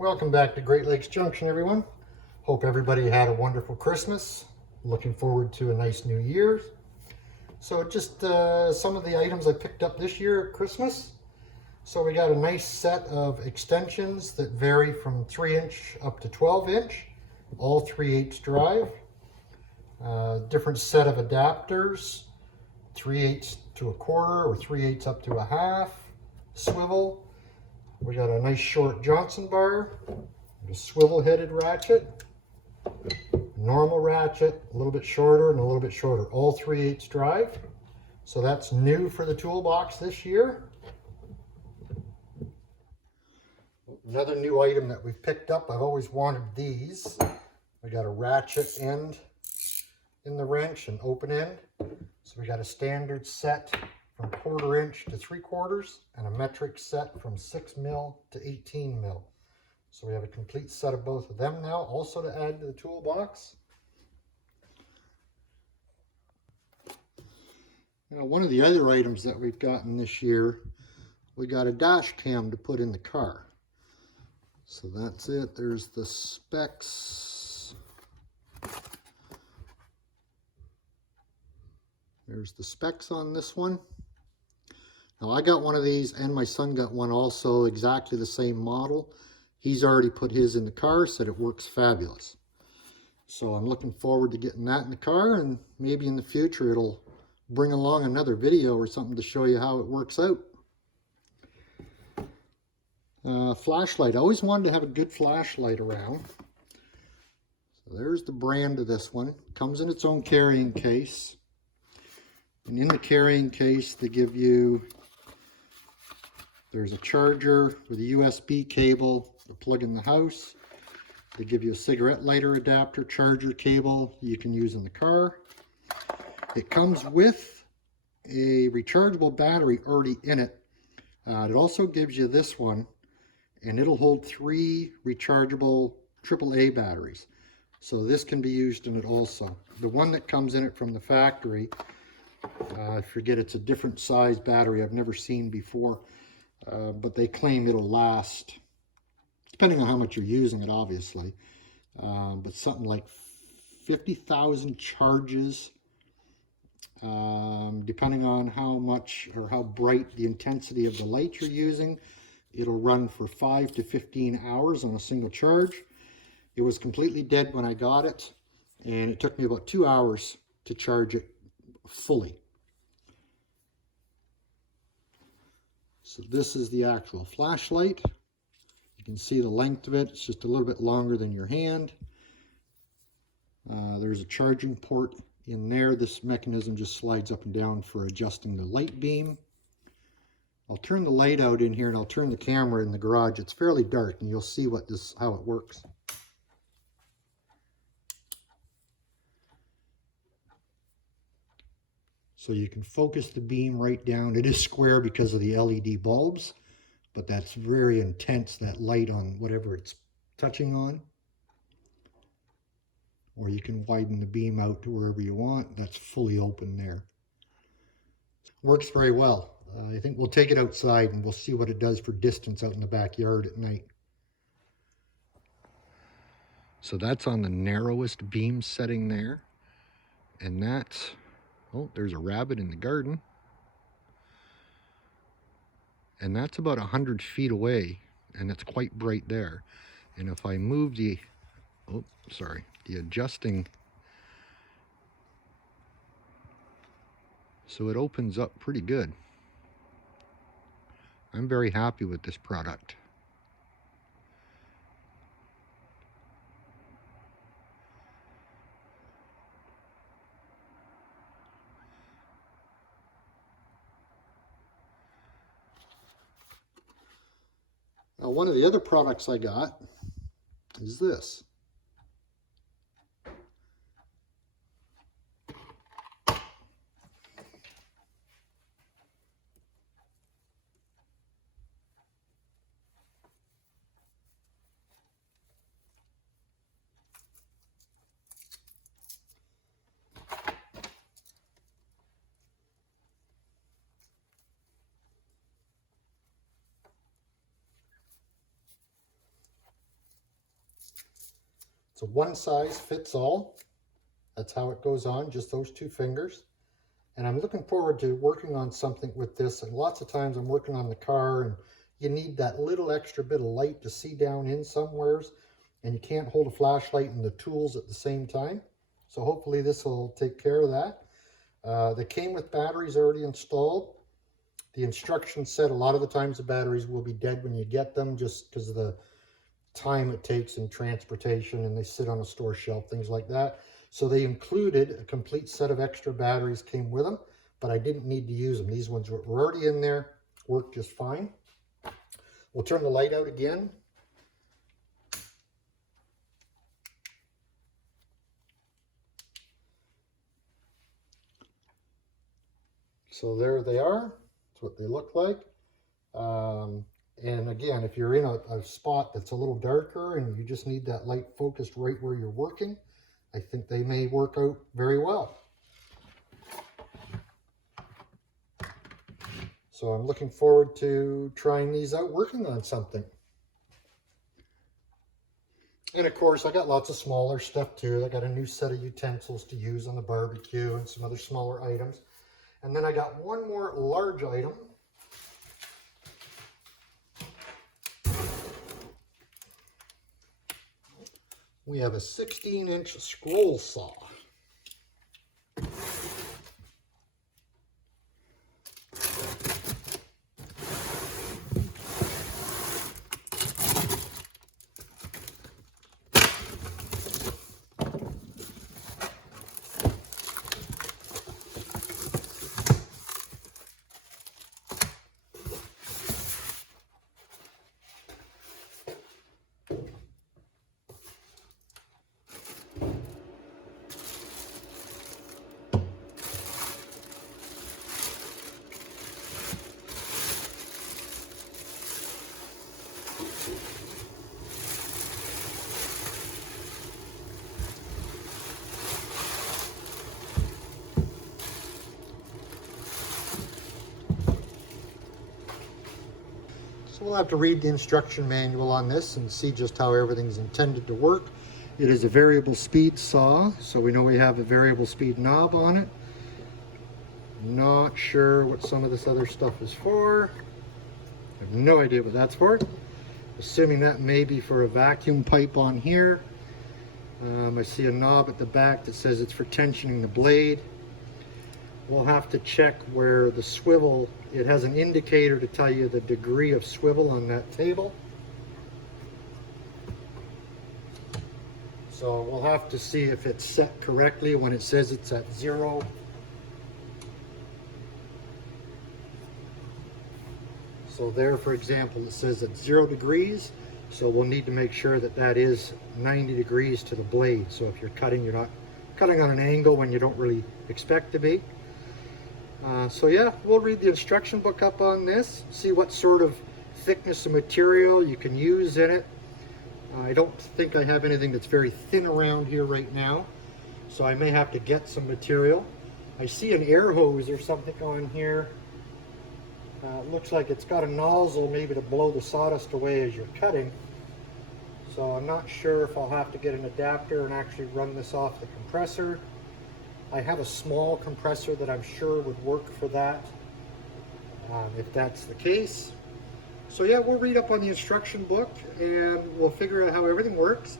Welcome back to Great Lakes Junction, everyone. Hope everybody had a wonderful Christmas. Looking forward to a nice New Year's. So just some of the items I picked up this year at Christmas. So we got a nice set of extensions that vary from 3-inch up to 12-inch, all 3/8 drive. Different set of adapters, 3/8 to a quarter or 3/8 up to a half, swivel. We got a nice short Johnson bar, a swivel-headed ratchet, normal ratchet, a little bit shorter and a little bit shorter, all 3/8 drive. So that's new for the toolbox this year. Another new item that we've picked up, I've always wanted these. We got a ratchet end in the wrench and open end. So we got a standard set from 1/4 inch to 3/4 and a metric set from 6 mil to 18 mil. So we have a complete set of both of them now, also to add to the toolbox. Now, one of the other items that we've gotten this year, we got a dash cam to put in the car. So that's it. There's the specs. There's the specs on this one. Now I got one of these and my son got one also, exactly the same model. He's already put his in the car, said it works fabulous. So I'm looking forward to getting that in the car, and maybe in the future it'll bring along another video or something to show you how it works out. Flashlight. I always wanted to have a good flashlight around. So there's the brand of this one. Comes in its own carrying case. And in the carrying case they give you, there's a charger with a USB cable to plug in the house. They give you a cigarette lighter adapter, charger cable you can use in the car. It comes with a rechargeable battery already in it. It also gives you this one, and it'll hold 3 rechargeable AAA batteries. So this can be used in it also. The one that comes in it from the factory, I forget, it's a different size battery I've never seen before. But they claim it'll last, depending on how much you're using it, obviously, but something like 50,000 charges, depending on how much or how bright the intensity of the light you're using. It'll run for 5 to 15 hours on a single charge. It was completely dead when I got it, and it took me about 2 hours to charge it fully. So this is the actual flashlight. You can see the length of it. It's just a little bit longer than your hand. There's a charging port in there. This mechanism just slides up and down for adjusting the light beam. I'll turn the light out in here and I'll turn the camera in the garage. It's fairly dark and you'll see how it works. So you can focus the beam right down. It is square because of the LED bulbs, but that's very intense, that light on whatever it's touching on. Or you can widen the beam out to wherever you want. That's fully open there. Works very well. I think we'll take it outside and we'll see what it does for distance out in the backyard at night. So that's on the narrowest beam setting there. And that's, oh, there's a rabbit in the garden. And that's about 100 feet away, and it's quite bright there. And if I move the adjusting, so it opens up pretty good. I'm very happy with this product. Now, one of the other products I got is this. It's a one size fits all. That's how it goes on, just those two fingers. And I'm looking forward to working on something with this. And lots of times I'm working on the car and you need that little extra bit of light to see down in somewheres, and you can't hold a flashlight and the tools at the same time. So hopefully this will take care of that. They came with batteries already installed. The instructions said a lot of the times the batteries will be dead when you get them, just because of the time it takes in transportation, and they sit on a store shelf, things like that. So they included a complete set of extra batteries came with them, but I didn't need to use them. These ones were already in there, worked just fine. We'll turn the light out again. So there they are. That's what they look like. And again, if you're in a spot that's a little darker and you just need that light focused right where you're working, I think they may work out very well. So I'm looking forward to trying these out, working on something. And of course, I got lots of smaller stuff too. I got a new set of utensils to use on the barbecue and some other smaller items. And then I got one more large item. We have a 16-inch scroll saw. So we'll have to read the instruction manual on this and see just how everything's intended to work. It is a variable speed saw, so we know we have a variable speed knob on it. Not sure what some of this other stuff is for. I have no idea what that's for. Assuming that may be for a vacuum pipe on here. I see a knob at the back that says it's for tensioning the blade. We'll have to check where the swivel, it has an indicator to tell you the degree of swivel on that table. So we'll have to see if it's set correctly when it says it's at 0. So there, for example, it says at 0 degrees. So we'll need to make sure that that is 90 degrees to the blade. So if you're cutting, you're not cutting on an angle when you don't really expect to be. So yeah, we'll read the instruction book up on this, see what sort of thickness of material you can use in it. I don't think I have anything that's very thin around here right now, so I may have to get some material. I see an air hose or something on here. It looks like it's got a nozzle maybe to blow the sawdust away as you're cutting. So I'm not sure if I'll have to get an adapter and actually run this off the compressor. I have a small compressor that I'm sure would work for that, if that's the case. So yeah, we'll read up on the instruction book and we'll figure out how everything works.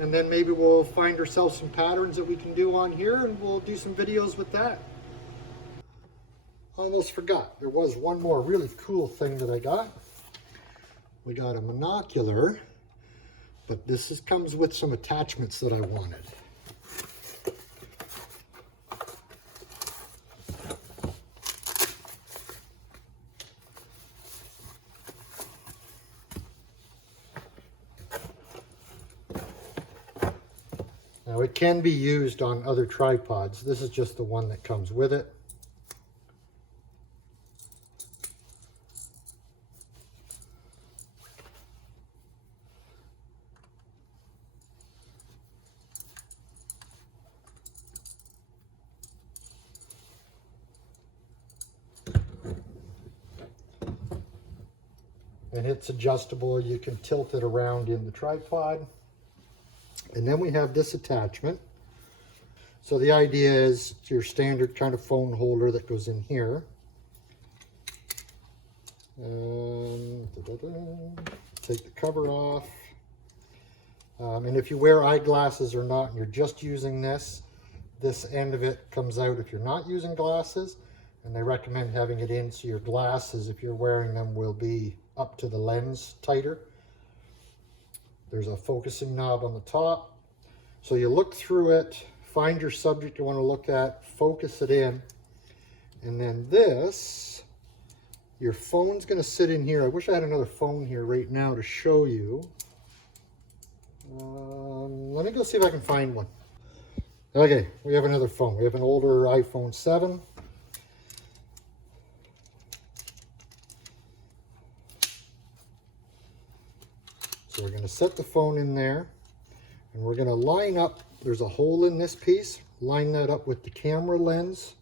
And then maybe we'll find ourselves some patterns that we can do on here and we'll do some videos with that. Almost forgot, there was one more really cool thing that I got. We got a monocular, but this comes with some attachments that I wanted. Now it can be used on other tripods. This is just the one that comes with it. And it's adjustable. You can tilt it around in the tripod. And then we have this attachment. So the idea is your standard kind of phone holder that goes in here. Take the cover off. And if you wear eyeglasses or not, and you're just using this end of it comes out if you're not using glasses. And they recommend having it in so your glasses, if you're wearing them, will be up to the lens tighter. There's a focusing knob on the top. So you look through it, find your subject you want to look at, focus it in, and then this, your phone's going to sit in here. I wish I had another phone here right now to show you. Let me go see if I can find one. Okay, we have another phone. We have an older iPhone 7. So we're going to set the phone in there, and we're going to line up, there's a hole in this piece, line that up with the camera lens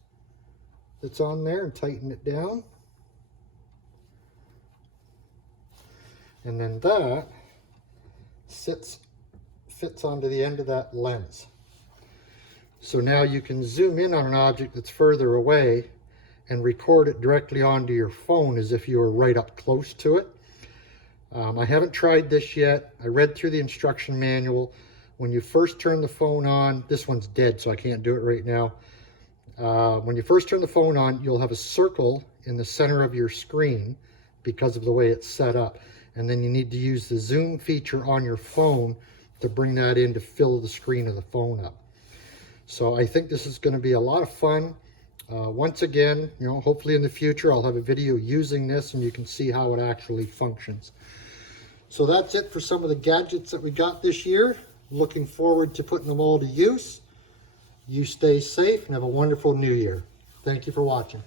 that's on there and tighten it down. And then that fits onto the end of that lens. So now you can zoom in on an object that's further away and record it directly onto your phone as if you were right up close to it. I haven't tried this yet. I read through the instruction manual. When you first turn the phone on, this one's dead, so I can't do it right now. When you first turn the phone on, you'll have a circle in the center of your screen because of the way it's set up. And then you need to use the zoom feature on your phone to bring that in to fill the screen of the phone up. So I think this is going to be a lot of fun. Once again, you know, hopefully in the future I'll have a video using this and you can see how it actually functions. So that's it for some of the gadgets that we got this year. Looking forward to putting them all to use. You stay safe and have a wonderful new year. Thank you for watching.